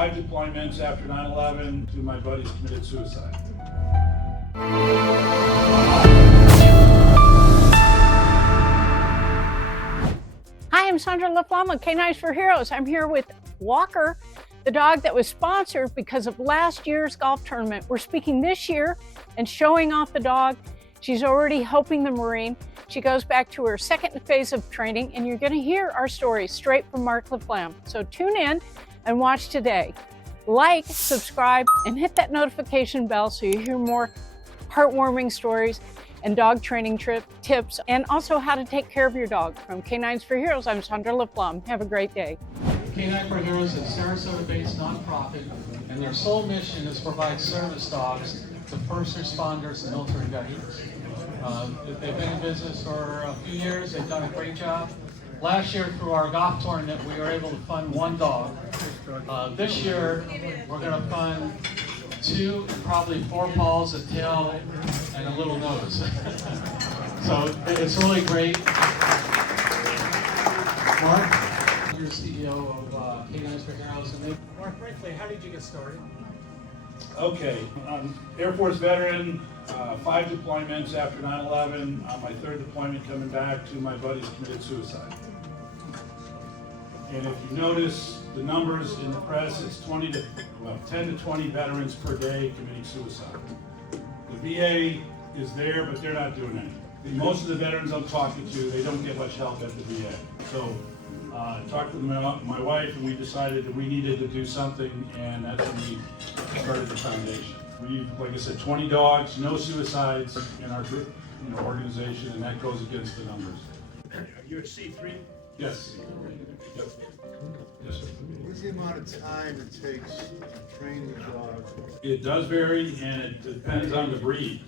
5 deployments after 9/11. 2 of my buddies committed suicide. Hi, I'm Mark LaFlamme of Canines For Heroes. I'm here with Walker, the dog that was sponsored because of last year's golf tournament. We're speaking this year and showing off the dog. She's already helping the Marine. She goes back to her second phase of training, and you're going to hear our story straight from Mark LaFlamme. So tune in and watch today. Like, subscribe, and hit that notification bell so you hear more heartwarming stories and dog training tips, and also how to take care of your dog. From Canines For Heroes, I'm Sandra LaFlamme. Have a great day. Canines For Heroes is a Sarasota-based nonprofit, and their sole mission is to provide service dogs to first responders and military veterans. They've been in business for a few years. They've done a great job. Last year, through our golf tournament, we were able to fund 1 dog. This year, we're going to fund 2, probably 4 paws, a tail, and a little nose. So it's really great. Mark, you're CEO of Canines For Heroes. And Mark, briefly, how did you get started? Okay, I'm Air Force veteran, 5 deployments after 9/11. On my 3rd deployment coming back, 2 of my buddies committed suicide. And if you notice the numbers in the press, it's 10 to 20 veterans per day committing suicide. The VA is there, but they're not doing anything. Most of the veterans I'm talking to, they don't get much help at the VA. So I talked with my wife, and we decided that we needed to do something, and that's when we started the foundation. We've, like I said, 20 dogs, no suicides in our group, organization, and that goes against the numbers. You're a C3? Yes. Yep. Yes, sir. What's the amount of time it takes to train the dog? It does vary, and it depends on the breed.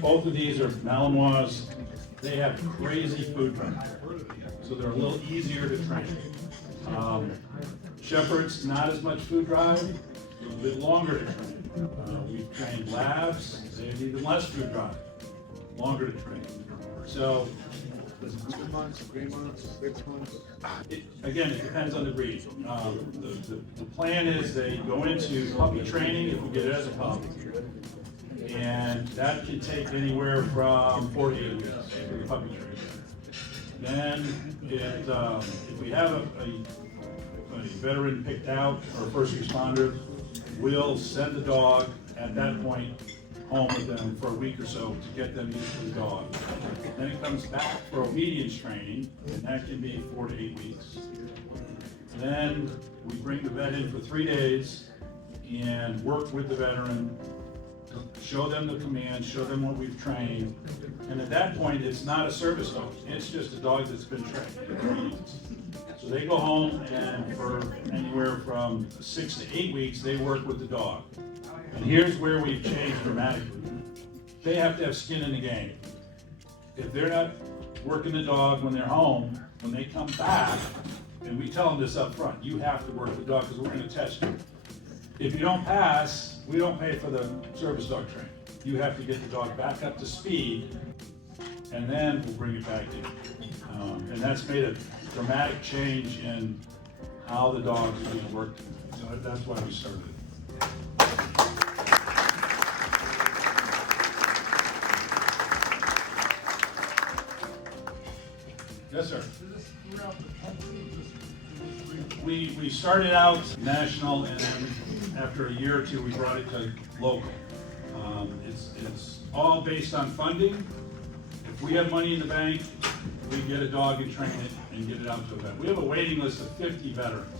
Both of these are Malinois. They have crazy food drive, so they're a little easier to train. Shepherds, not as much food drive, a little bit longer to train. We've trained Labs, they have even less food drive, longer to train. So, 2 months, 3 months, 6 months? Again, it depends on the breed. The plan is they go into puppy training if we get it as a pup, and that can take anywhere from 4 to 8 weeks for the puppy training. Then, if we have a veteran picked out or a first responder, we'll send the dog at that point home with them for a week or so to get them used to the dog. Then it comes back for obedience training, and that can be 4 to 8 weeks. Then we bring the vet in for 3 days and work with the veteran to show them the commands, show them what we've trained. And at that point, it's not a service dog. It's just a dog that's been trained. So they go home, and for anywhere from 6 to 8 weeks, they work with the dog. And here's where we've changed dramatically. They have to have skin in the game. If they're not working the dog when they're home, when they come back, and we tell them this up front, you have to work the dog because we're going to test you. If you don't pass, we don't pay for the service dog training. You have to get the dog back up to speed, and then we'll bring it back in. And that's made a dramatic change in how the dogs are being worked. So that's why we started it. Yes, sir. We started out national, and then after a year or 2, we brought it to local. It's all based on funding. If we have money in the bank, we get a dog and train it and get it out to a vet. We have a waiting list of 50 veterans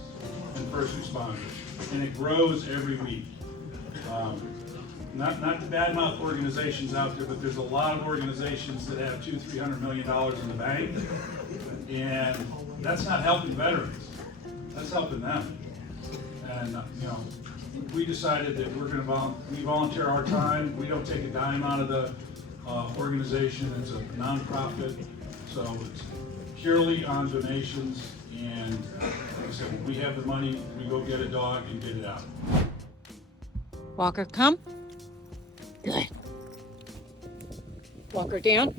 and first responders, and it grows every week. Not to badmouth organizations out there, but there's a lot of organizations that have $200-300 million in the bank, and that's not helping veterans. That's helping them. And we decided that we're going to we volunteer our time. We don't take a dime out of the organization. It's a nonprofit, so it's purely on donations. And like I said, when we have the money, we go get a dog and get it out. Walker, come. Good. Walker down.